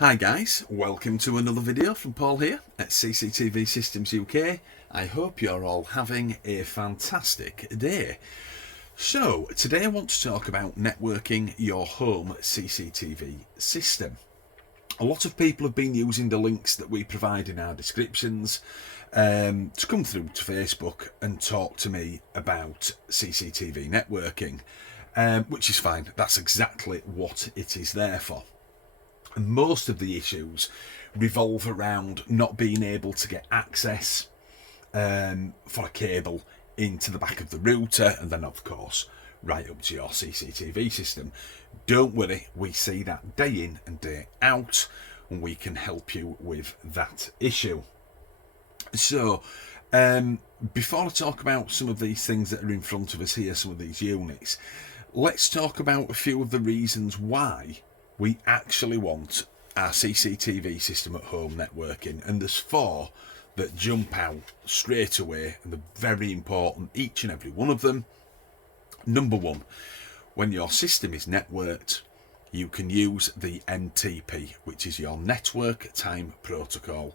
Hi guys, welcome to another video from Paul here at CCTV Systems UK. I hope you're all having a fantastic day. So today I want to talk about networking your home CCTV system. A lot of people have been using the links that we provide in our descriptions to come through to Facebook and talk to me about CCTV networking, which is fine. That's exactly what it is there for. And most of the issues revolve around not being able to get access for a cable into the back of the router and then of course right up to your CCTV system. Don't worry, we see that day in and day out and we can help you with that issue. So before I talk about some of these things that are in front of us here, some of these units, let's talk about a few of the reasons why we actually want our CCTV system at home networking, and there's four that jump out straight away and they're very important, each and every one of them. Number one, when your system is networked, you can use the NTP, which is your Network Time Protocol.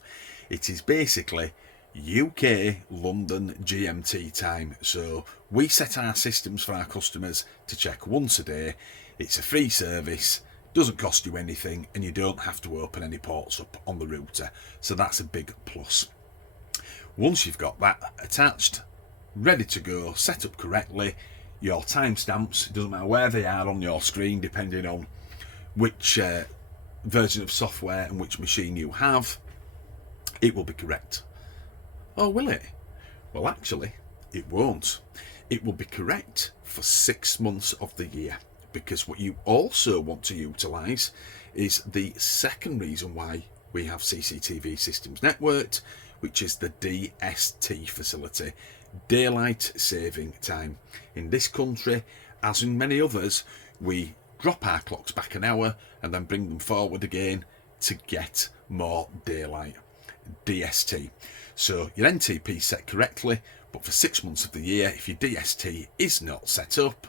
It is basically UK London GMT time, so we set our systems for our customers to check once a day. It's a free service, doesn't cost you anything, and you don't have to open any ports up on the router, so that's a big plus. Once you've got that attached, ready to go, set up correctly, your timestamps, it doesn't matter where they are on your screen depending on which version of software and which machine you have, it will be correct. Oh, will it? Well, actually, it won't. It will be correct for 6 months of the year. Because what you also want to utilise is the second reason why we have CCTV systems networked, which is the DST facility, Daylight Saving Time. In this country, as in many others, we drop our clocks back an hour and then bring them forward again to get more daylight, DST. So your NTP is set correctly, but for 6 months of the year, if your DST is not set up,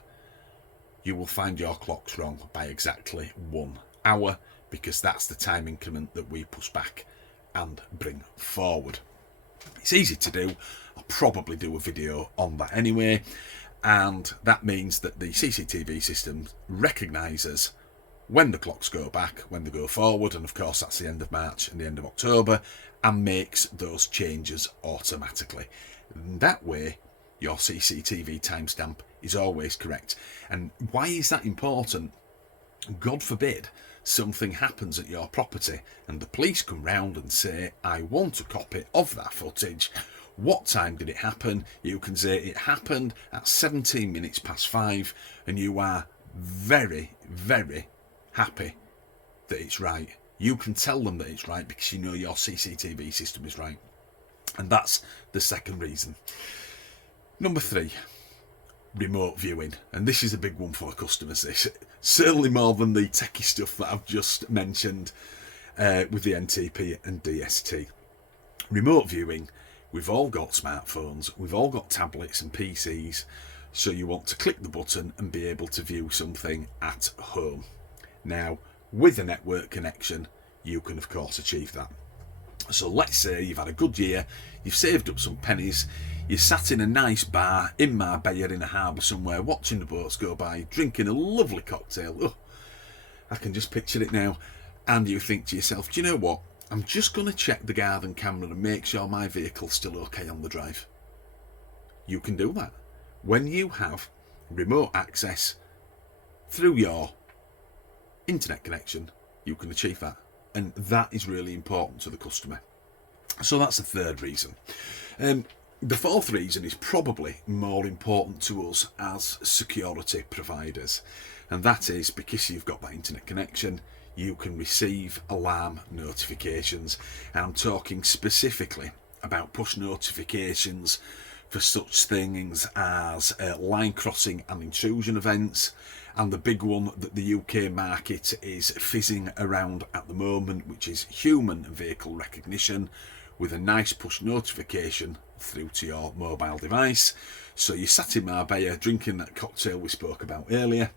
you will find your clocks wrong by exactly 1 hour, because that's the time increment that we push back and bring forward. It's easy to do. I'll probably do a video on that anyway, and that means that the CCTV system recognises when the clocks go back, when they go forward, and of course that's the end of March and the end of October, and makes those changes automatically. And that way your CCTV timestamp is always correct. And why is that important? God forbid something happens at your property and the police come round and say, I want a copy of that footage. What time did it happen? You can say it happened at 17 minutes past 5, and you are very, very happy that it's right. You can tell them that it's right because you know your CCTV system is right. And that's the second reason. Number 3, remote viewing, and this is a big one for customers. This certainly more than the techie stuff that I've just mentioned with the NTP and DST. Remote viewing, we've all got smartphones, we've all got tablets and PCs, so you want to click the button and be able to view something at home. Now, with a network connection, you can of course achieve that. So let's say you've had a good year, you've saved up some pennies, you're sat in a nice bar in Marbella in a harbour somewhere, watching the boats go by, drinking a lovely cocktail. Oh, I can just picture it now. And you think to yourself, do you know what? I'm just going to check the garden camera and make sure my vehicle's still okay on the drive. You can do that. When you have remote access through your internet connection, you can achieve that. And that is really important to the customer. So that's the third reason. The fourth reason is probably more important to us as security providers, and that is because you've got that internet connection, you can receive alarm notifications, and I'm talking specifically about push notifications for such things as line crossing and intrusion events, and the big one that the UK market is fizzing around at the moment, which is human vehicle recognition, with a nice push notification through to your mobile device. So you sat in Marbella drinking that cocktail we spoke about earlier,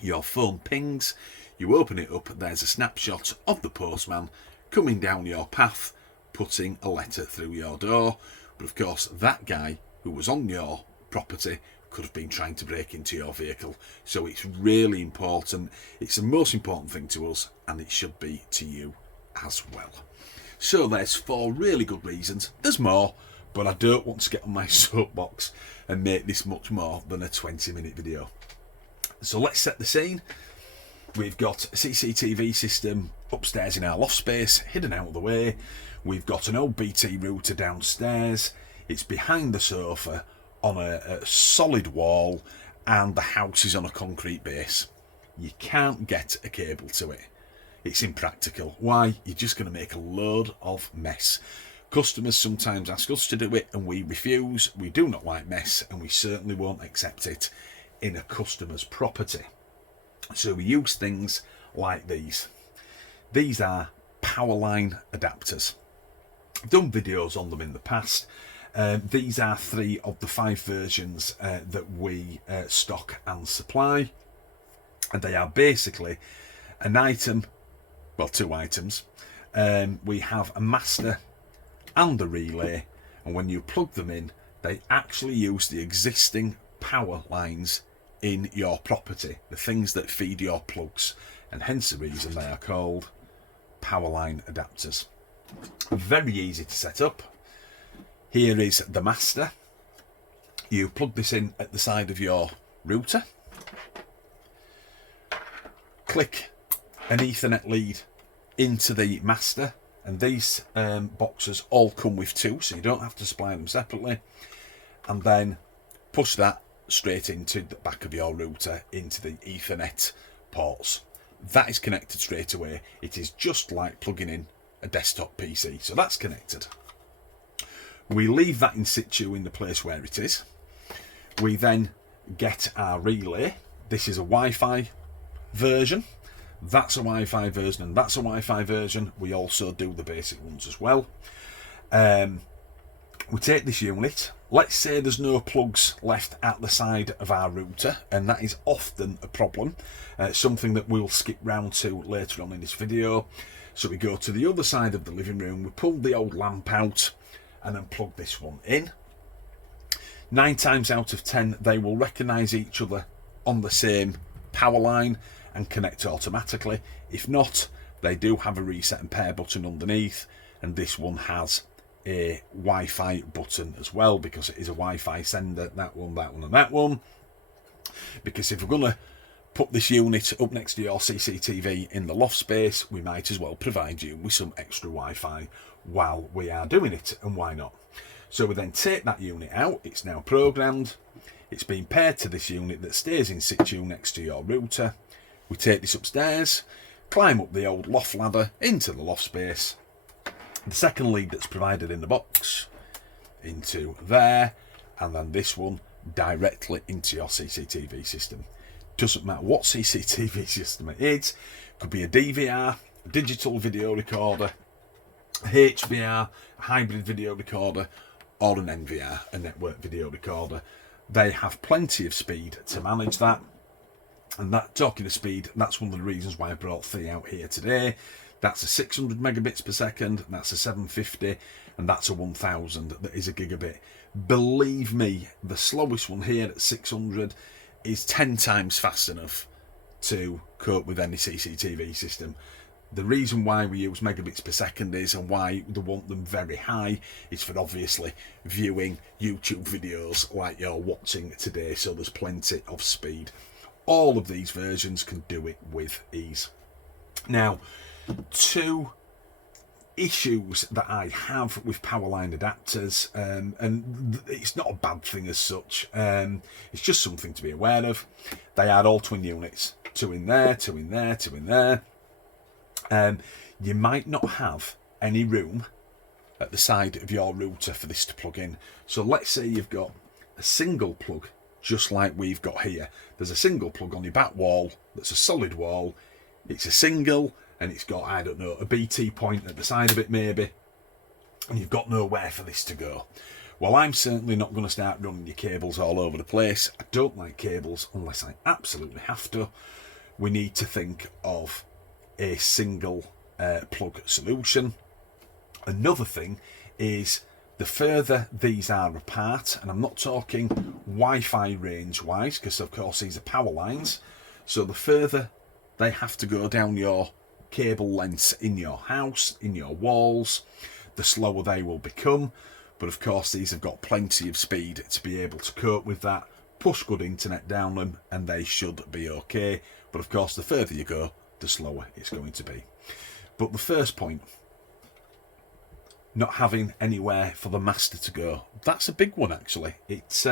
Your phone pings, you open it up, there's a snapshot of the postman coming down your path, putting a letter through your door. But of course, that guy who was on your property could have been trying to break into your vehicle. So it's really important. It's the most important thing to us, and it should be to you as well. So there's 4 really good reasons. There's more, but I don't want to get on my soapbox and make this much more than a 20-minute video. So let's set the scene. We've got a CCTV system upstairs in our loft space, hidden out of the way. We've got an old BT router downstairs. It's behind the sofa on a solid wall, and the house is on a concrete base. You can't get a cable to it. It's impractical. Why? You're just going to make a load of mess. Customers sometimes ask us to do it and we refuse. We do not like mess, and we certainly won't accept it in a customer's property. So we use things like these. These are Powerline adapters. I've done videos on them in the past. These are 3 of the 5 versions that we stock and supply. And they are basically an item, well, 2 items. We have a master and a relay. And when you plug them in, they actually use the existing power lines in your property, the things that feed your plugs, and hence the reason they are called Powerline adapters. Very easy to set up. Here is the master. You plug this in at the side of your router, click an Ethernet lead into the master, and these boxes all come with 2, so you don't have to supply them separately, and then push that straight into the back of your router into the Ethernet ports. That is connected straight away. It is just like plugging in a desktop PC. So that's connected. We leave that in situ in the place where it is. We then get our relay. This is a Wi-Fi version. That's a Wi-Fi version, and that's a Wi-Fi version. We also do the basic ones as well. We take this unit. Let's say there's no plugs left at the side of our router, and that is often a problem. Something that we'll skip round to later on in this video. So we go to the other side of the living room, we pull the old lamp out and then plug this one in. 9 times out of 10 they will recognise each other on the same power line and connect automatically. If not, they do have a reset and pair button underneath, and this one has a Wi-Fi button as well, because it is a Wi-Fi sender. That one, that one and that one. Because if we're going to put this unit up next to your CCTV in the loft space, we might as well provide you with some extra Wi-Fi while we are doing it, and why not? So we then take that unit out. It's now programmed. It's been paired to this unit that stays in situ next to your router. We take this upstairs, climb up the old loft ladder into the loft space. The second lead that's provided in the box into there, and then this one directly into your CCTV system. Doesn't matter what CCTV system it is. Could be a DVR, a digital video recorder, a HVR, a hybrid video recorder, or an NVR, a network video recorder. They have plenty of speed to manage that. And that, talking of speed, that's one of the reasons why I brought 3 out here today. That's a 600 megabits per second, that's a 750, and that's a 1000 that is a gigabit. Believe me, the slowest one here at 600 is 10 times fast enough to cope with any CCTV system. The reason why we use megabits per second is, and why they want them very high, is for obviously viewing YouTube videos like you're watching today, so there's plenty of speed. All of these versions can do it with ease. Now, 2 issues that I have with Powerline adapters, and it's not a bad thing as such, it's just something to be aware of. They are all twin units, 2 in there, 2 in there, 2 in there. You might not have any room at the side of your router for this to plug in. So let's say you've got a single plug, just like we've got here. There's a single plug on your back wall that's a solid wall. It's a single, and it's got, I don't know, a BT point at the side of it maybe, and you've got nowhere for this to go. Well, I'm certainly not going to start running your cables all over the place. I don't like cables unless I absolutely have to. we need to think of a single plug solution. Another thing is the further these are apart, and I'm not talking Wi-Fi range wise, because of course these are power lines, so the further they have to go down your cable lengths in your house, in your walls, the slower they will become. But of course these have got plenty of speed to be able to cope with that. Push good internet down them and they should be okay. But of course the further you go, the slower it's going to be. But the first point, not having anywhere for the master to go, that's a big one actually. It's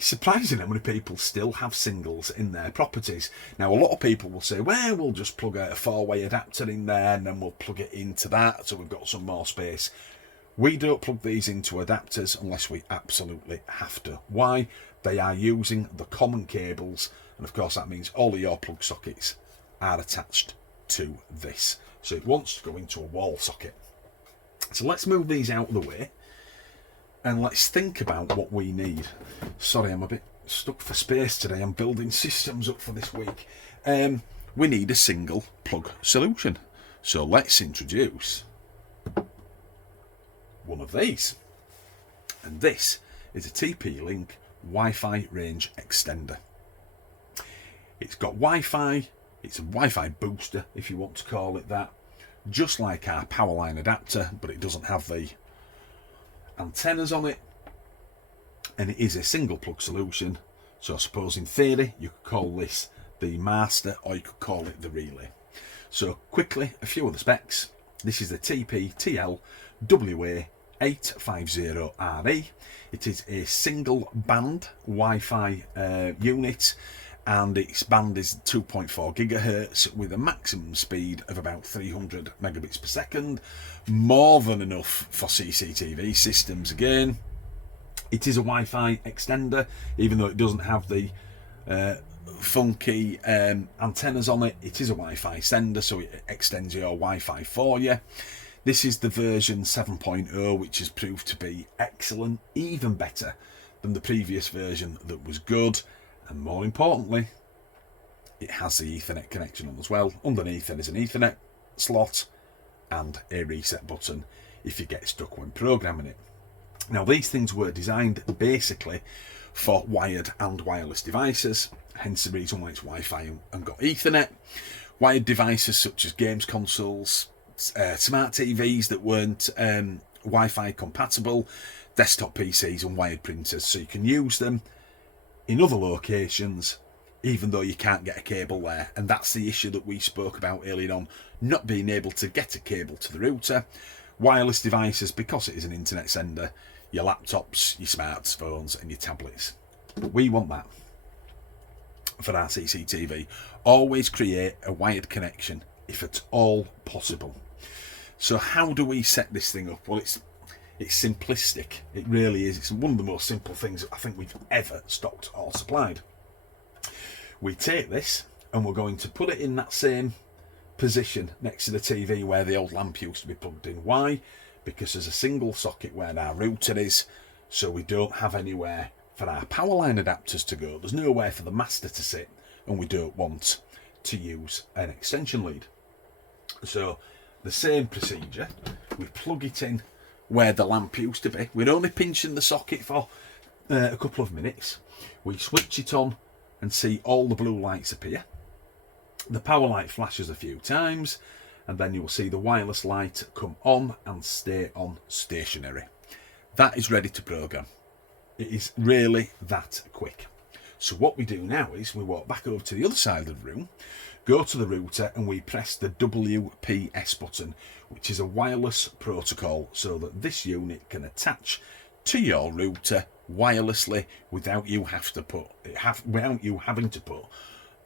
surprising how many people still have singles in their properties. Now a lot of people will say, well, we'll just plug a 4-way adapter in there and then we'll plug it into that so we've got some more space. We don't plug these into adapters unless we absolutely have to. Why? They are using the common cables, and of course that means all of your plug sockets are attached to this. So it wants to go into a wall socket. So let's move these out of the way and let's think about what we need. Sorry, I'm a bit stuck for space today. I'm building systems up for this week. We need a single plug solution. So let's introduce one of these. And this is a TP-Link Wi-Fi range extender. It's got Wi-Fi. It's a Wi-Fi booster, if you want to call it that. Just like our Powerline adapter, but it doesn't have the antennas on it, and it is a single plug solution. So I suppose in theory you could call this the master, or you could call it the relay. So quickly, a few of the specs. This is the TP-TL WA-850RE. It is a single band Wi-Fi unit, and its band is 2.4 gigahertz with a maximum speed of about 300 megabits per second, more than enough for CCTV systems. Again, it is a Wi-Fi extender, even though it doesn't have the funky antennas on it. It is a Wi-Fi sender, so it extends your Wi-Fi for you. This is the version 7.0, which has proved to be excellent, even better than the previous version that was good. And more importantly, it has the Ethernet connection on as well. Underneath there is an Ethernet slot and a reset button if you get stuck when programming it. Now these things were designed basically for wired and wireless devices, hence the reason why it's Wi-Fi and got Ethernet. Wired devices such as games consoles, smart TVs that weren't Wi-Fi compatible, desktop PCs and wired printers, so you can use them in other locations even though you can't get a cable there. And that's the issue that we spoke about earlier on, not being able to get a cable to the router. Wireless devices, because it is an internet sender, your laptops, your smartphones and your tablets. But we want that for our CCTV. Always create a wired connection if at all possible. So how do we set this thing up? Well, it's simplistic. It really is. It's one of the most simple things I think we've ever stocked or supplied. We take this and we're going to put it in that same position next to the TV where the old lamp used to be plugged in. Why? Because there's a single socket where our router is, so we don't have anywhere for our Powerline adapters to go. There's nowhere for the master to sit, and we don't want to use an extension lead. So the same procedure, we plug it in where the lamp used to be. We're only pinching the socket for a couple of minutes. We switch it on and see all the blue lights appear. The power light flashes a few times, and then you will see the wireless light come on and stay on stationary. That is ready to program. It is really that quick. So what we do now is we walk back over to the other side of the room, go to the router, and we press the WPS button, which is a wireless protocol, so that this unit can attach to your router wirelessly without you having to put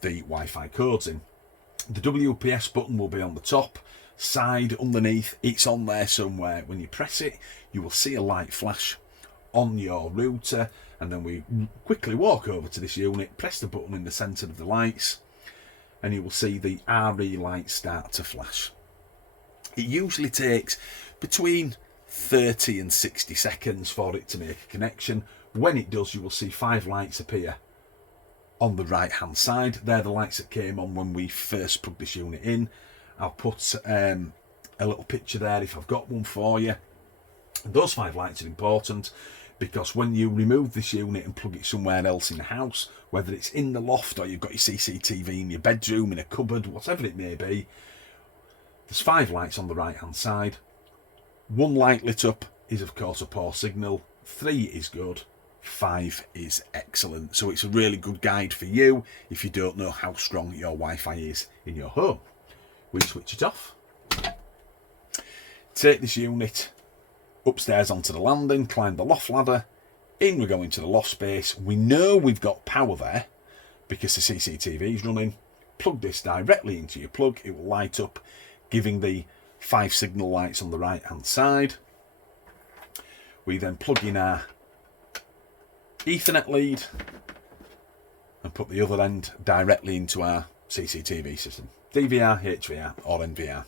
the Wi-Fi codes in. The WPS button will be on the top, side, underneath. It's on there somewhere. When you press it, you will see a light flash on your router, and then we quickly walk over to this unit, press the button in the centre of the lights, and you will see the RE lights start to flash. It usually takes between 30 and 60 seconds for it to make a connection. When it does, you will see 5 lights appear on the right hand side. They're the lights that came on when we first plugged this unit in. I'll put a little picture there if I've got one for you. And those 5 lights are important because when you remove this unit and plug it somewhere else in the house, whether it's in the loft or you've got your CCTV in your bedroom, in a cupboard, whatever it may be, there's 5 lights on the right hand side. 1 light lit up is of course a poor signal, 3 is good, 5 is excellent. So it's a really good guide for you if you don't know how strong your Wi-Fi is in your home. We switch it off, take this unit upstairs onto the landing, climb the loft ladder, in we go into the loft space. We know we've got power there because the CCTV is running. Plug this directly into your plug, it will light up, giving the 5 signal lights on the right hand side. We then plug in our Ethernet lead and put the other end directly into our CCTV system, DVR, HVR or NVR.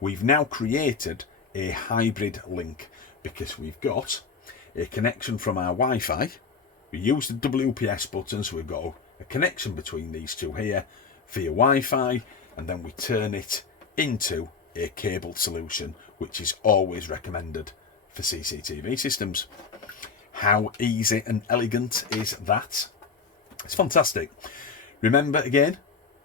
We've now created a hybrid link because we've got a connection from our Wi-Fi. We use the WPS button, so we've got a connection between these two here via Wi-Fi, and then we turn it into a cabled solution, which is always recommended for CCTV systems. How easy and elegant is that? It's fantastic. Remember again,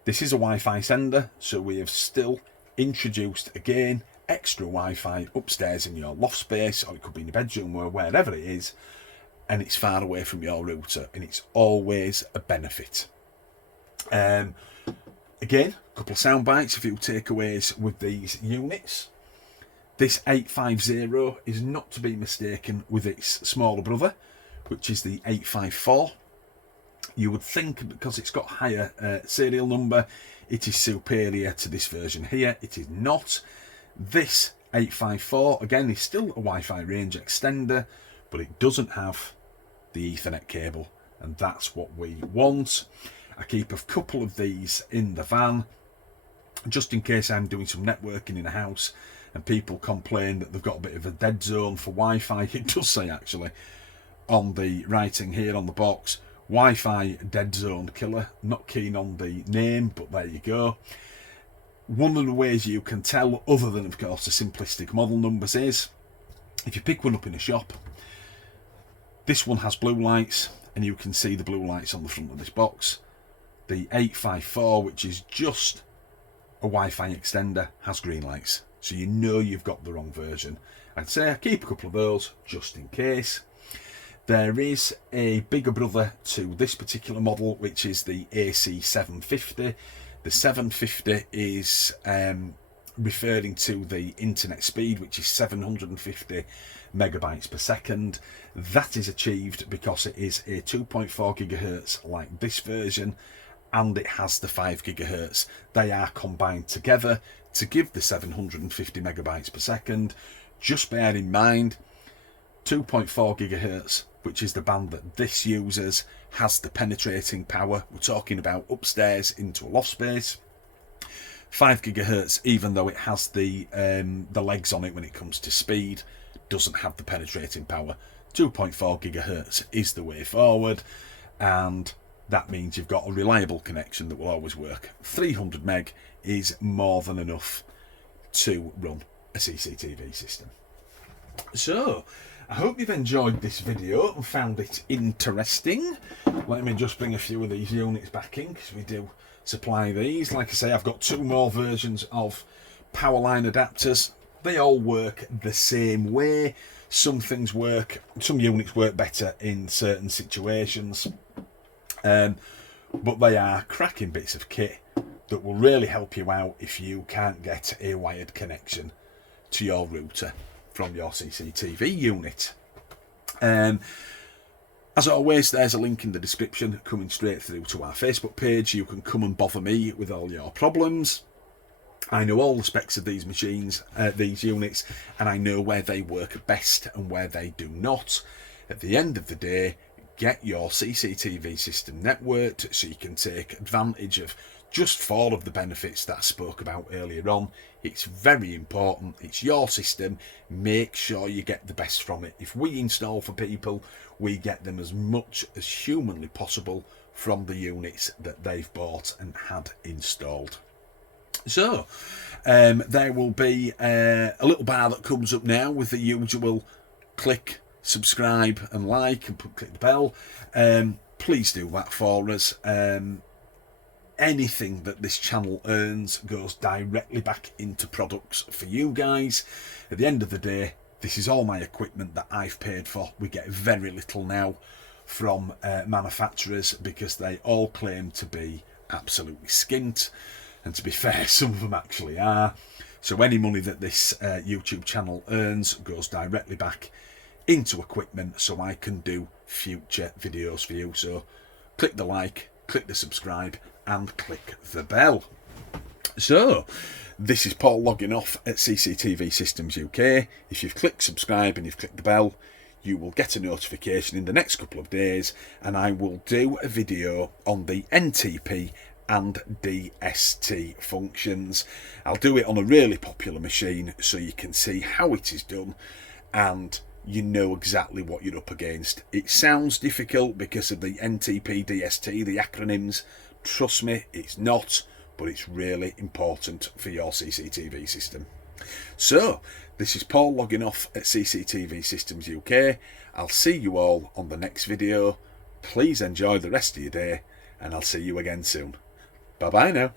this is a Wi-Fi sender, so we have still introduced again extra Wi-Fi upstairs in your loft space, or it could be in your bedroom or wherever it is, and it's far away from your router, and it's always a benefit. Again, a couple of sound bites, a few takeaways with these units. This 850 is not to be mistaken with its smaller brother, which is the 854. You would think because it's got higher serial number, it is superior to this version here. It is not. This 854, again, is still a Wi-Fi range extender, but it doesn't have the Ethernet cable, and that's what we want. I keep a couple of these in the van, just in case I'm doing some networking in a house and people complain that they've got a bit of a dead zone for Wi-Fi. It does say actually on the writing here on the box, Wi-Fi dead zone killer. Not keen on the name, but there you go. One of the ways you can tell, other than of course the simplistic model numbers, is if you pick one up in a shop, this one has blue lights and you can see the blue lights on the front of this box. The 854, which is just a Wi-Fi extender, has green lights, so you know you've got the wrong version. I'd say I keep a couple of those just in case. There is a bigger brother to this particular model, which is the AC-750. The 750 is referring to the internet speed, which is 750 megabytes per second. That is achieved because it is a 2.4 gigahertz like this version, and it has the 5 gigahertz. They are combined together to give the 750 megabytes per second. Just bear in mind, 2.4 gigahertz, which is the band that this uses, has the penetrating power. We're talking about upstairs into a loft space. 5 gigahertz, even though it has the legs on it when it comes to speed, doesn't have the penetrating power. 2.4 gigahertz is the way forward, and that means you've got a reliable connection that will always work. 300 meg is more than enough to run a CCTV system. So, I hope you've enjoyed this video and found it interesting. Let me just bring a few of these units back in, because we do supply these. Like I say, I've got 2 more versions of Powerline adapters. They all work the same way. Some things work, some units work better in certain situations. But they are cracking bits of kit that will really help you out if you can't get a wired connection to your router from your CCTV unit. As always, there's a link in the description coming straight through to our Facebook page. You can come and bother me with all your problems. I know all the specs of these machines, these units, and I know where they work best and where they do not. At the end of the day, get your CCTV system networked so you can take advantage of just 4 of the benefits that I spoke about earlier on. It's very important. It's your system. Make sure you get the best from it. If we install for people, we get them as much as humanly possible from the units that they've bought and had installed. So there will be a little bar that comes up now with the usual click, subscribe and like, and click the bell. Please do that for us. Anything that this channel earns goes directly back into products for you guys. At the end of the day, this is all my equipment that I've paid for. We get very little now from manufacturers because they all claim to be absolutely skint, and to be fair, some of them actually are. So any money that this YouTube channel earns goes directly back into equipment so I can do future videos for you. So click the like, click the subscribe and click the bell. So this is Paul logging off at CCTV Systems UK. If you've clicked subscribe and you've clicked the bell, you will get a notification in the next couple of days, and I will do a video on the NTP and DST functions. I'll do it on a really popular machine so you can see how it is done and you know exactly what you're up against. It sounds difficult because of the NTP, DST, the acronyms. Trust me, it's not, but it's really important for your CCTV system. So, this is Paul logging off at CCTV Systems UK. I'll see you all on the next video. Please enjoy the rest of your day, and I'll see you again soon. Bye bye now.